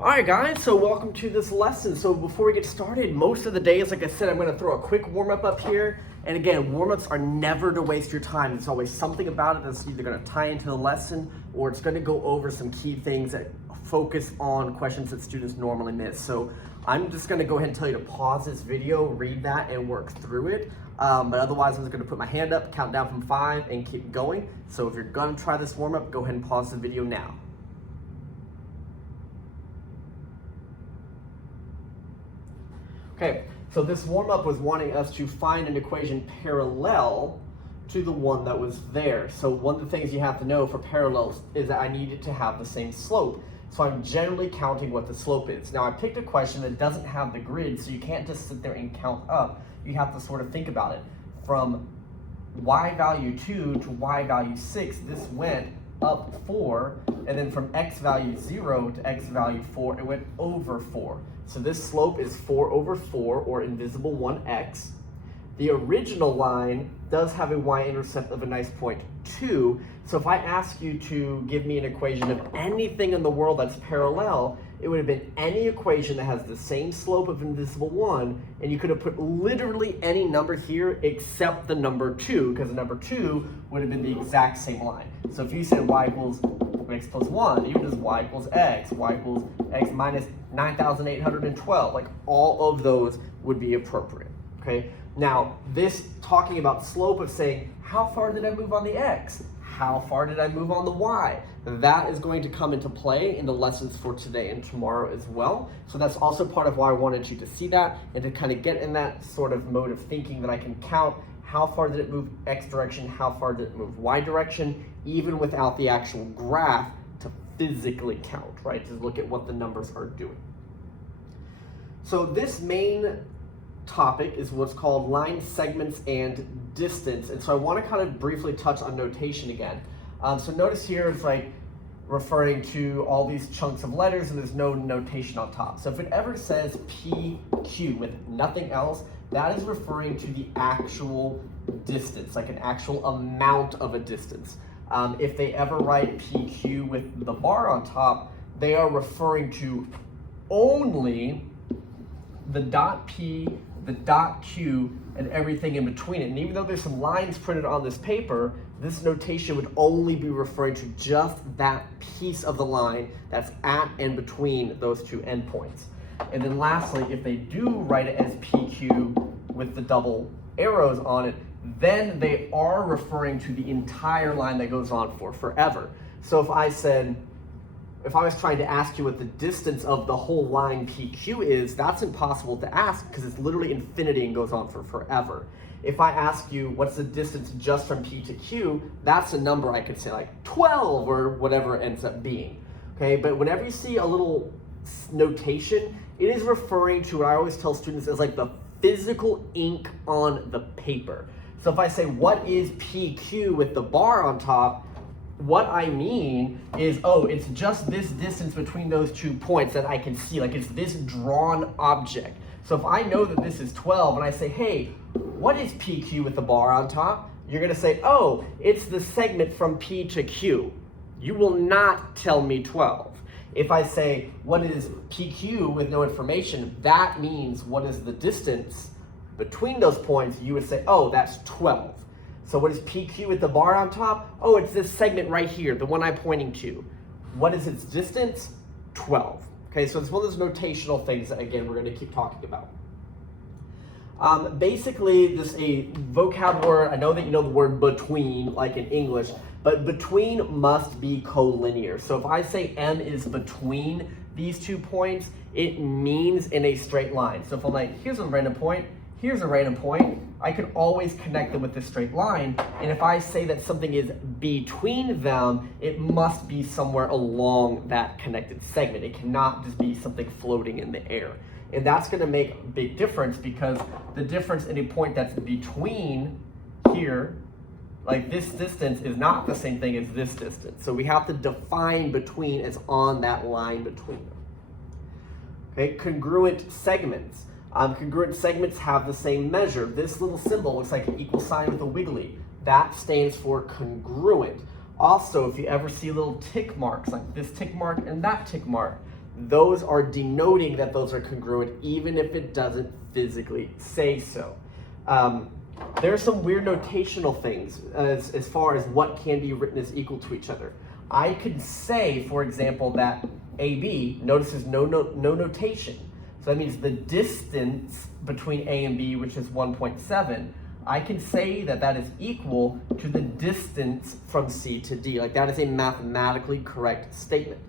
Alright guys, so welcome to this lesson. So before we get started, most of the days, like I said, I'm going to throw a quick warm-up up here. And again, warm-ups are never to waste your time. There's always something about it that's either going to tie into the lesson or it's going to go over some key things that focus on questions that students normally miss. So I'm just going to go ahead and tell you to pause this video, read that, and work through it. But otherwise, I'm just going to put my hand up, count down from 5, and keep going. So if you're going to try this warm-up, go ahead and pause the video now. Okay, so this warm-up was wanting us to find an equation parallel to the one that was there. So one of the things you have to know for parallels is that I need it to have the same slope. So I'm generally counting what the slope is. Now I picked a question that doesn't have the grid, so you can't just sit there and count up. You have to sort of think about it. From y value 2 to y value 6, this went up 4, and then from x value 0 to x value 4, it went over 4. So this slope is 4 over 4, or invisible 1x. The original line does have a y-intercept of a nice point 2. So if I ask you to give me an equation of anything in the world that's parallel, it would have been any equation that has the same slope of invisible 1, and you could have put literally any number here except the number 2, because the number 2 would have been the exact same line. So if you said y equals x plus 1, even as y equals x minus 9,812, like all of those would be appropriate, okay? Now, this talking about slope of saying, how far did I move on the x? How far did I move on the y? That is going to come into play in the lessons for today and tomorrow as well. So that's also part of why I wanted you to see that and to kind of get in that sort of mode of thinking that I can count how far did it move x direction, how far did it move y direction, even without the actual graph to physically count, right? To look at what the numbers are doing. So this main topic is what's called line segments and distance. And so I want to kind of briefly touch on notation again. So notice here it's like referring to all these chunks of letters and there's no notation on top. So if it ever says PQ with nothing else, that is referring to the actual distance, like an actual amount of a distance. If they ever write PQ with the bar on top, they are referring to only the dot P, the dot Q, and everything in between it. And even though there's some lines printed on this paper, this notation would only be referring to just that piece of the line that's at and between those two endpoints. And then lastly, if they do write it as PQ with the double arrows on it, then they are referring to the entire line that goes on for forever. So if I was trying to ask you what the distance of the whole line PQ is, that's impossible to ask because it's literally infinity and goes on for forever. If I ask you what's the distance just from P to Q, that's a number I could say like 12 or whatever it ends up being. Okay, but whenever you see a little notation, it is referring to what I always tell students is like the physical ink on the paper. So if I say what is PQ with the bar on top, what I mean is, oh, it's just this distance between those 2 points that I can see, like it's this drawn object. So if I know that this is 12 and I say, hey, what is PQ with the bar on top? You're gonna say, oh, it's the segment from P to Q. You will not tell me 12. If I say, what is PQ with no information, that means what is the distance between those points, you would say, oh, that's 12. So what is PQ with the bar on top? Oh, it's this segment right here, the one I'm pointing to. What is its distance? 12. Okay, so it's one of those notational things that, again, we're going to keep talking about. Basically, this is a vocab word. I know that you know the word between, like in English, but between must be collinear. So if I say M is between these 2 points, it means in a straight line. So if I'm like, here's a random point, here's a random point, I can always connect them with this straight line. And if I say that something is between them, it must be somewhere along that connected segment. It cannot just be something floating in the air. And that's going to make a big difference because the difference in a point that's between here, like this distance, is not the same thing as this distance. So we have to define between as on that line between them. Okay, congruent segments. Congruent segments have the same measure. This little symbol looks like an equal sign with a wiggly. That stands for congruent. Also, if you ever see little tick marks, like this tick mark and that tick mark, those are denoting that those are congruent, even if it doesn't physically say so. There are some weird notational things as far as what can be written as equal to each other. I could say, for example, that AB, notice there's no notation. So that means the distance between A and B, which is 1.7, I can say that that is equal to the distance from C to D. Like, that is a mathematically correct statement.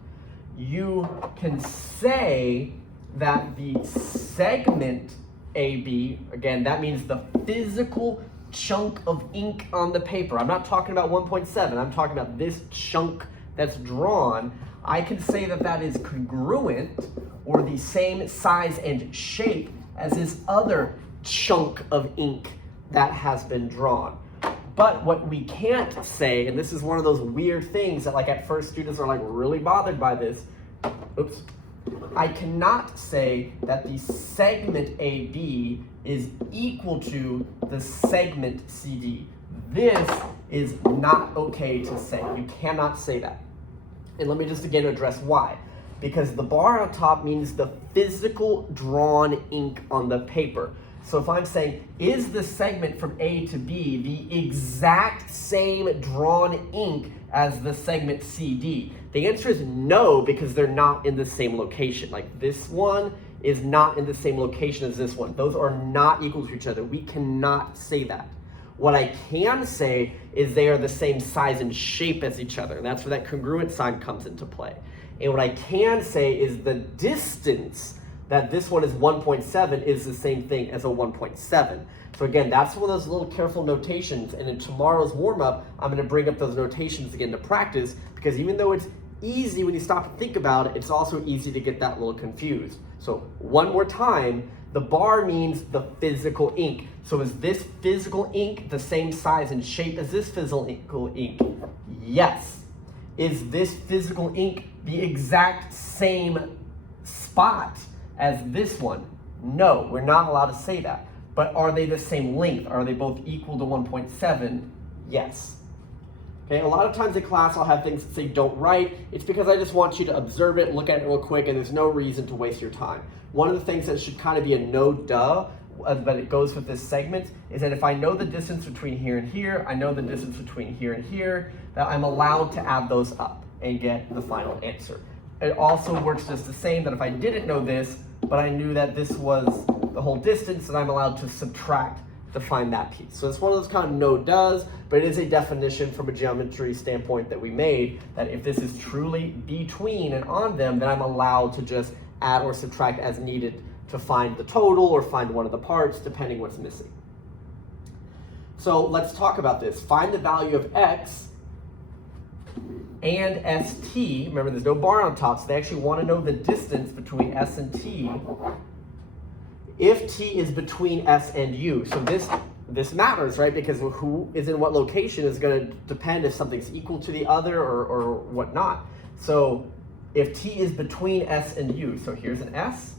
You can say that the segment AB, again, that means the physical chunk of ink on the paper. I'm not talking about 1.7, I'm talking about this chunk that's drawn. I can say that that is congruent, or the same size and shape as this other chunk of ink that has been drawn. But what we can't say, and this is one of those weird things that, like, at first students are like really bothered by this, oops, I cannot say that the segment AB is equal to the segment CD. This is not okay to say. You cannot say that. And let me just again address why. Because the bar on top means the physical drawn ink on the paper. So if I'm saying, is the segment from A to B the exact same drawn ink as the segment CD? The answer is no, because they're not in the same location. Like, this one is not in the same location as this one. Those are not equal to each other. We cannot say that. What I can say is they are the same size and shape as each other. And that's where that congruent sign comes into play. And what I can say is the distance that this one is 1.7 is the same thing as a 1.7. So again, that's one of those little careful notations. And in tomorrow's warm-up, I'm going to bring up those notations again to practice, because even though it's easy when you stop and think about it, it's also easy to get that little confused. So one more time, the bar means the physical ink. So is this physical ink the same size and shape as this physical ink? Yes. Is this physical ink the exact same spot as this one? No, we're not allowed to say that. But are they the same length? Are they both equal to 1.7? Yes. Okay, a lot of times in class I'll have things that say don't write. It's because I just want you to observe it, look at it real quick, and there's no reason to waste your time. One of the things that should kind of be a no-duh, but it goes with this segment, is that if I know the distance between here and here, I know the distance between here and here, that I'm allowed to add those up and get the final answer. It also works just the same, that if I didn't know this, but I knew that this was the whole distance, then I'm allowed to subtract to find that piece. So it's one of those kind of no-does, but it is a definition from a geometry standpoint that we made, that if this is truly between and on them, then I'm allowed to just add or subtract as needed to find the total or find one of the parts, depending what's missing. So let's talk about this. Find the value of x and st. Remember, there's no bar on top, so they actually want to know the distance between s and t if t is between s and u. So this matters, right? Because who is in what location is going to depend if something's equal to the other or whatnot. So if t is between s and u, so here's an s,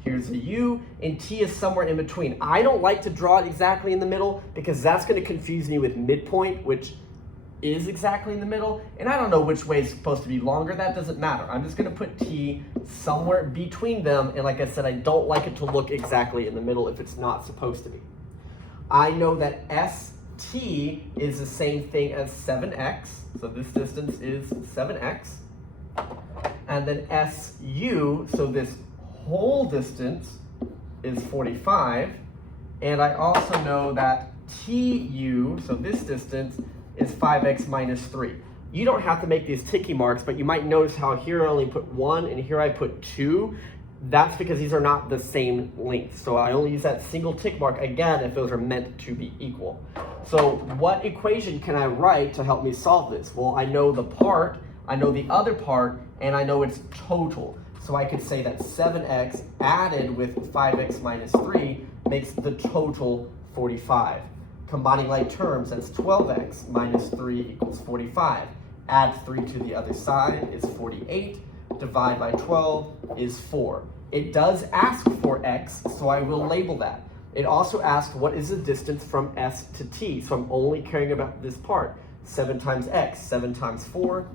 here's a u, and t is somewhere in between. I don't like to draw it exactly in the middle, because that's going to confuse me with midpoint, which is exactly in the middle, and I don't know which way is supposed to be longer. That doesn't matter. I'm just going to put t somewhere between them, and like I said, I don't like it to look exactly in the middle if it's not supposed to be. I know that st is the same thing as 7x, so this distance is 7x, and then su, so this whole distance is 45, and I also know that tu, so this distance, is 5x minus 3. You don't have to make these ticky marks, but you might notice how here I only put 1 and here I put 2. That's because these are not the same length. So I only use that single tick mark, again, if those are meant to be equal. So what equation can I write to help me solve this? Well, I know the part, I know the other part, and I know its total. So I could say that 7x added with 5x minus 3 makes the total 45. Combining like terms, that's 12x minus 3 equals 45. Add 3 to the other side is 48. Divide by 12 is 4. It does ask for x, so I will label that. It also asks what is the distance from s to t, so I'm only caring about this part. 7 times x, 7 times 4,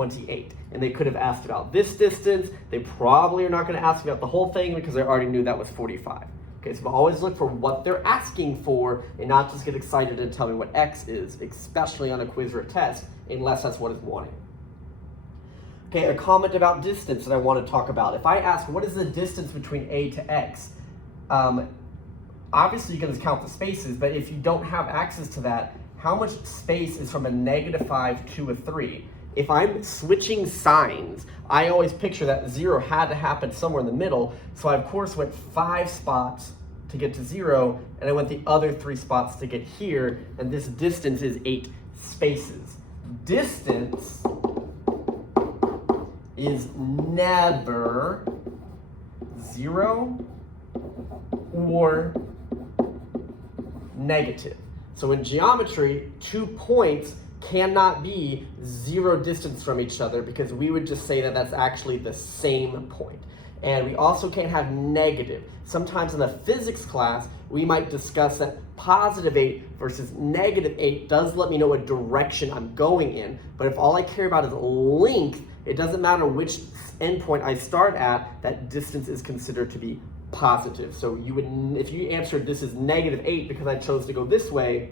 28. And they could have asked about this distance. They probably are not going to ask about the whole thing because they already knew that was 45. Okay, so always look for what they're asking for and not just get excited and tell me what x is, especially on a quiz or a test, unless that's what it's wanting. Okay, a comment about distance that I want to talk about. If I ask, what is the distance between a to x? Obviously you can just count the spaces, but if you don't have access to that, how much space is from a -5 to a 3? If I'm switching signs, I always picture that 0 had to happen somewhere in the middle, so I of course went 5 spots to get to 0, and I went the other 3 spots to get here, and this distance is 8 spaces. Distance is never 0 or negative. So in geometry, 2 points cannot be 0 distance from each other because we would just say that that's actually the same point. And we also can't have negative. Sometimes in the physics class, we might discuss that +8 versus -8 does let me know what direction I'm going in, but if all I care about is length, it doesn't matter which endpoint I start at, that distance is considered to be positive. So you would, if you answered this is -8 because I chose to go this way,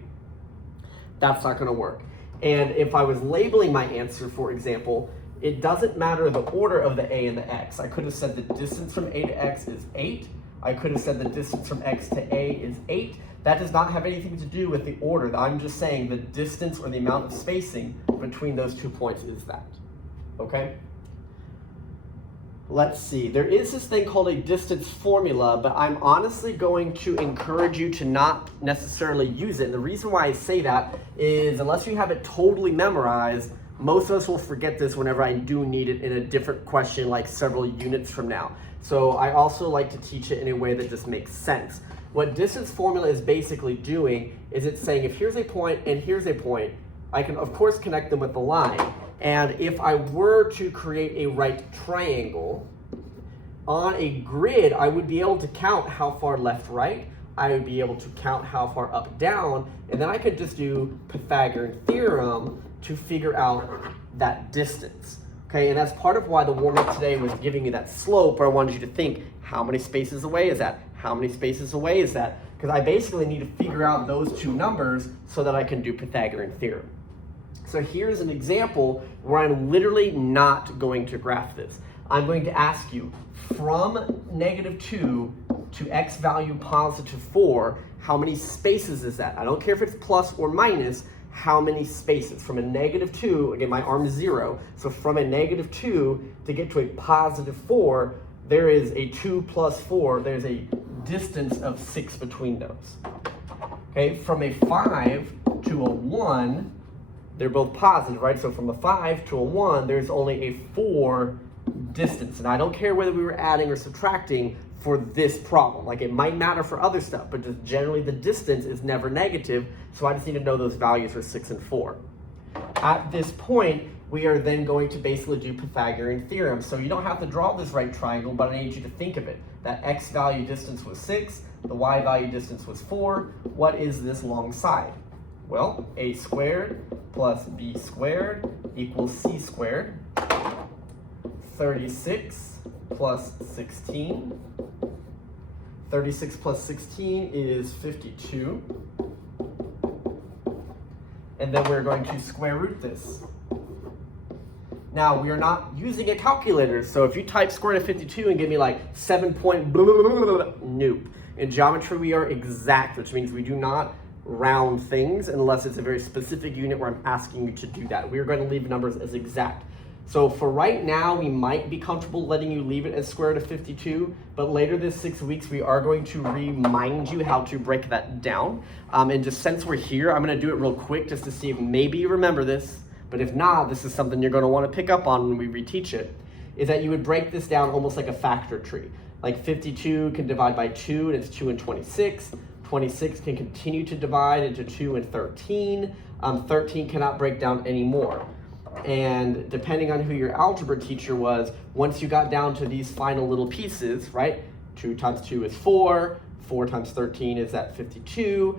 that's not going to work. And if I was labeling my answer, for example, it doesn't matter the order of the a and the x. I could have said the distance from a to x is 8. I could have said the distance from x to a is 8. That does not have anything to do with the order. I'm just saying the distance or the amount of spacing between those 2 points is that. Okay? Let's see, there is this thing called a distance formula, but I'm honestly going to encourage you to not necessarily use it. And the reason why I say that is unless you have it totally memorized, most of us will forget this whenever I do need it in a different question like several units from now. So I also like to teach it in a way that just makes sense. What distance formula is basically doing is it's saying if here's a point and here's a point, I can of course connect them with the line. And if I were to create a right triangle on a grid, I would be able to count how far left, right. I would be able to count how far up, down, and then I could just do Pythagorean Theorem to figure out that distance. Okay, and that's part of why the warm-up today was giving you that slope, where I wanted you to think, how many spaces away is that? How many spaces away is that? Because I basically need to figure out those 2 numbers so that I can do Pythagorean Theorem. So here's an example where I'm literally not going to graph this. I'm going to ask you, from -2 to x value +4, how many spaces is that? I don't care if it's plus or minus, how many spaces? From a -2, again, my arm is 0, so from a -2 to get to a +4, there is a 2 plus 4, there's a distance of 6 between those. Okay, from a 5 to a 1, they're both positive, right? So from a 5 to a 1, there's only a 4 distance. And I don't care whether we were adding or subtracting for this problem. Like it might matter for other stuff, but just generally the distance is never negative. So I just need to know those values for 6 and 4. At this point, we are then going to basically do Pythagorean Theorem. So you don't have to draw this right triangle, but I need you to think of it. That x value distance was 6, the y value distance was 4. What is this long side? Well, a squared plus b squared equals c squared. 36 plus 16. 36 plus 16 is 52. And then we're going to square root this. Now, we are not using a calculator, so if you type square root of 52 and give me like 7 point blah, blah, blah, blah, nope. In geometry, we are exact, which means we do not round things unless it's a very specific unit where I'm asking you to do that. We are going to leave numbers as exact. So for right now, we might be comfortable letting you leave it as square root of 52, but later this 6 weeks, we are going to remind you how to break that down. And just since we're here, I'm going to do it real quick just to see if maybe you remember this, but if not, this is something you're going to want to pick up on when we reteach it, is that you would break this down almost like a factor tree. Like 52 can divide by 2, and it's 2 and 26. 26 can continue to divide into 2 and 13. 13 cannot break down anymore. And depending on who your algebra teacher was, once you got down to these final little pieces, right? 2 times 2 is 4. 4 times 13 is at 52.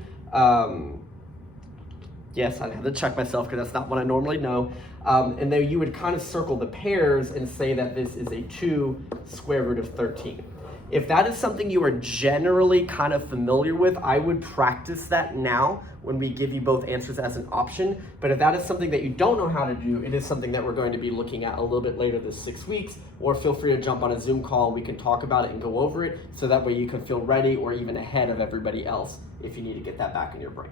Yes, I have to check myself because that's not what I normally know. And then you would kind of circle the pairs and say that this is a 2 square root of 13. If that is something you are generally kind of familiar with, I would practice that now when we give you both answers as an option. But if that is something that you don't know how to do, it is something that we're going to be looking at a little bit later this 6 weeks, or feel free to jump on a Zoom call and we can talk about it and go over it, so that way you can feel ready or even ahead of everybody else if you need to get that back in your brain.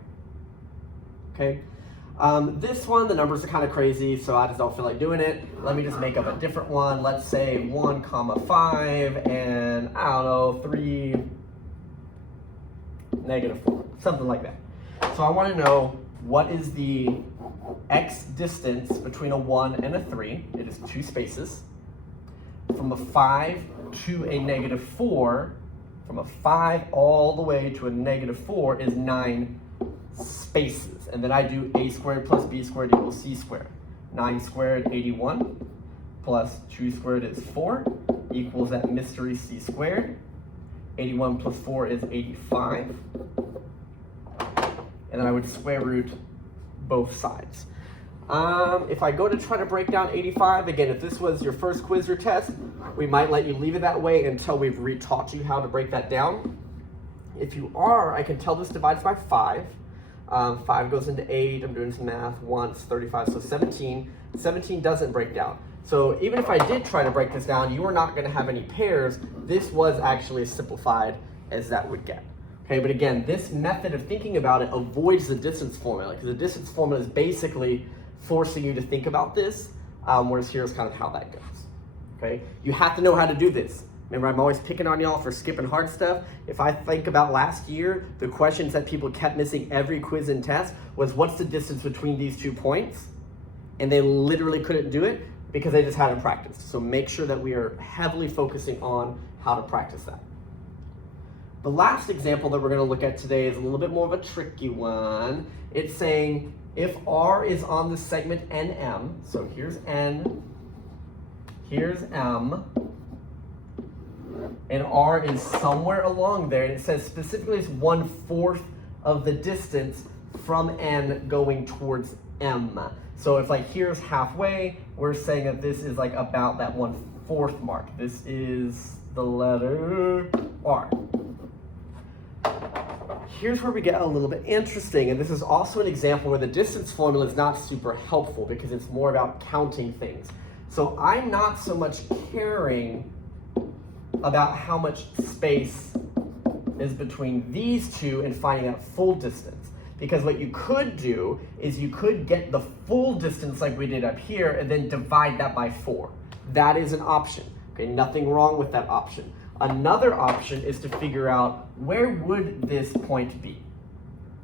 Okay? This one, the numbers are kind of crazy, so I just don't feel like doing it. Let me just make up a different one. Let's say 1, 5, and I don't know, 3, -4, something like that. So I want to know what is the x distance between a 1 and a 3. It is 2 spaces. From a 5 to a -4, from a 5 all the way to a -4 is 9 spaces. And then I do a squared plus b squared equals c squared. 9 squared, 81, plus 2 squared is 4, equals that mystery c squared. 81 plus 4 is 85. And then I would square root both sides. If I go to try to break down 85, again, if this was your first quiz or test, we might let you leave it that way until we've re-taught you how to break that down. If you are, I can tell this divides by 5. 5 goes into 8, I'm doing some math, once, 35, so 17. 17 doesn't break down. So even if I did try to break this down, you are not going to have any pairs. This was actually as simplified as that would get. Okay, but again, this method of thinking about it avoids the distance formula, because the distance formula is basically forcing you to think about this, whereas here's kind of how that goes. Okay, you have to know how to do this. Remember, I'm always picking on y'all for skipping hard stuff. If I think about last year, the questions that people kept missing every quiz and test was, what's the distance between these 2 points? And they literally couldn't do it because they just hadn't practiced. So make sure that we are heavily focusing on how to practice that. The last example that we're going to look at today is a little bit more of a tricky one. It's saying if R is on the segment NM, so here's N, here's M, and R is somewhere along there, and it says specifically it's 1/4 of the distance from N going towards M. So if like here's halfway, we're saying that this is like about that 1/4 mark. This is the letter R. Here's where we get a little bit interesting, and this is also an example where the distance formula is not super helpful because it's more about counting things. So I'm not so much caring about how much space is between these two and finding out full distance. Because what you could do is you could get the full distance like we did up here and then divide that by 4. That is an option. Okay, nothing wrong with that option. Another option is to figure out where would this point be.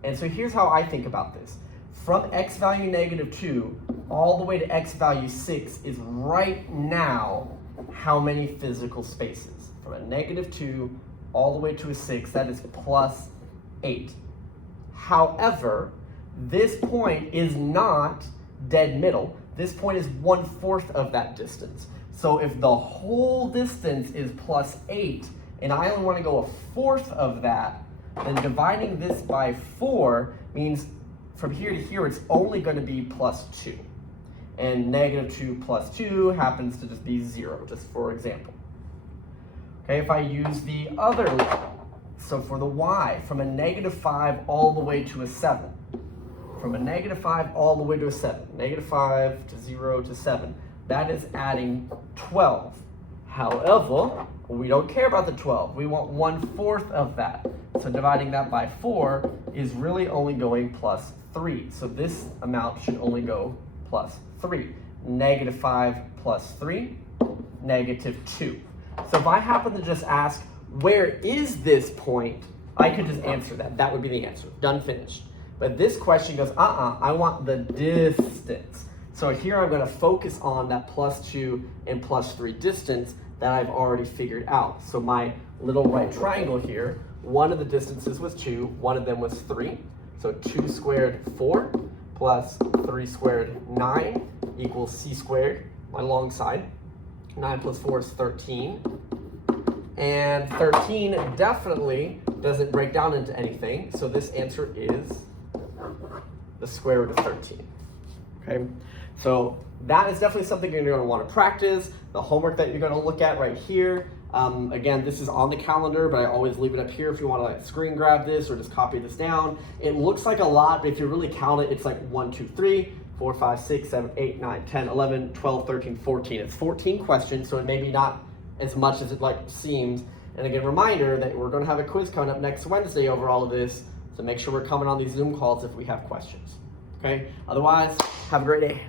And so here's how I think about this. From x value -2 all the way to x value 6 is right now how many physical spaces? From a -2 all the way to a 6, that is plus 8. However, this point is not dead middle. This point is 1/4 of that distance. So if the whole distance is plus 8, and I only want to go 1/4 of that, then dividing this by 4 means from here to here it's only going to be plus 2. And -2 plus 2 happens to just be 0, just for example. Okay, if I use the other, so for the y, from a -5 all the way to a 7. From a -5 all the way to a 7. -5 to 0 to 7. That is adding 12. However, we don't care about the 12. We want 1/4 of that. So dividing that by 4 is really only going plus 3. So this amount should only go plus 3. -5 plus 3, -2. So if I happen to just ask, where is this point, I could just answer that. That would be the answer. Done, finished. But this question goes, I want the distance. So here I'm going to focus on that plus 2 and plus 3 distance that I've already figured out. So my little right triangle here, one of the distances was 2, one of them was 3. So 2 squared, 4, plus 3 squared, 9, equals c squared, my long side. 9 plus 4 is 13. And 13 definitely doesn't break down into anything. So this answer is the square root of 13. Okay. So that is definitely something you're going to want to practice. The homework that you're going to look at right here. Again, this is on the calendar, but I always leave it up here if you want to like screen grab this or just copy this down. It looks like a lot, but if you really count it, it's like 1, 2, 3, 4, 5, 6, 7, 8, 9, 10, 11, 12, 13, 14. It's 14 questions, so it may be not as much as it like seems. And again, reminder that we're going to have a quiz coming up next Wednesday over all of this, so make sure we're coming on these Zoom calls if we have questions. Okay? Otherwise, have a great day.